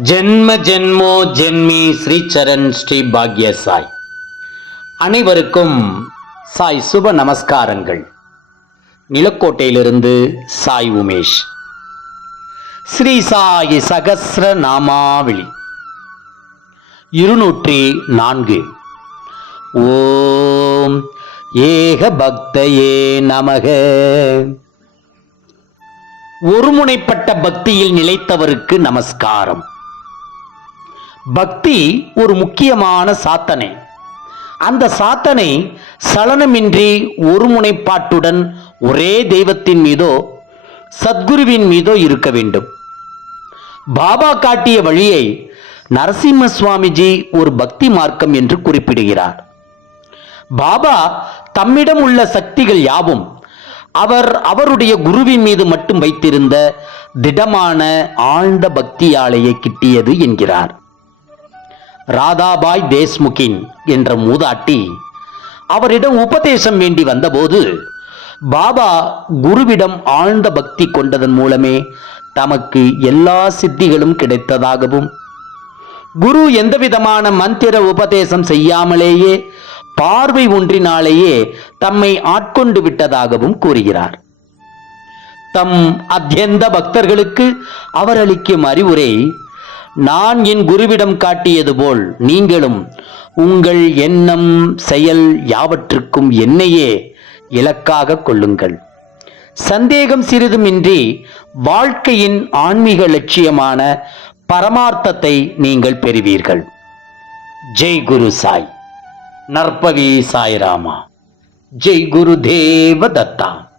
ஜென்ம ஜென்மோ ஜென்மி ஸ்ரீ சரண் ஸ்ரீ பாக்ய சாய் அனைவருக்கும் சாய் சுப நமஸ்காரங்கள். நிலக்கோட்டையிலிருந்து சாய் உமேஷ். ஸ்ரீ சாய் சகசிர நாமாவளி. இருநூற்றி நான்கு. ஓம் ஏக பக்தயே நமக. ஒருமுனைப்பட்ட பக்தியில் நிலைத்தவருக்கு நமஸ்காரம். பக்தி ஒரு முக்கியமான சாத்தனை. அந்த சாத்தனை சலனமின்றி ஒரு முனைப்பாட்டுடன் ஒரே தெய்வத்தின் மீதோ சத்குருவின் மீதோ இருக்க வேண்டும். பாபா காட்டிய வழியை நரசிம்ம சுவாமிஜி ஒரு பக்தி மார்க்கம் என்று குறிப்பிடுகிறார். பாபா தம்மிடம் உள்ள சக்திகள் யாவும் அவர் அவருடைய குருவின் மீது மட்டும் வைத்திருந்த திடமான ஆழ்ந்த பக்தியாலேயே கிட்டியது என்கிறார். ராதாபாய் தேஷ்முகின் என்ற மூதாட்டி. அவரிடம் உபதேசம் வேண்டி வந்தபோது பாபா குருவிடம் ஆழ்ந்த பக்தி கொண்டதன் மூலமே தமக்கு எல்லா சித்திகளும் கிடைத்ததாகவும் குரு எந்தவிதமான மந்திர உபதேசம் செய்யாமலேயே பார்வை ஒன்றினாலேயே தம்மை ஆட்கொண்டு விட்டதாகவும் கூறுகிறார். தம் அத்தியந்த பக்தர்களுக்கு அவர் அளிக்கும் அறிவுரை நான் என் குருவிடம் காட்டியது போல் நீங்களும் உங்கள் எண்ணம் செயல் யாவற்றுக்கும் என்னையே இலக்காக கொள்ளுங்கள். சந்தேகம் சிறிதுமின்றி வாழ்க்கையின் ஆன்மீக லட்சியமான பரமார்த்தத்தை நீங்கள் பெறுவீர்கள். ஜெய் குரு சாய். நற்பவி சாய்ராமா. ஜெய் குரு தேவ தத்தா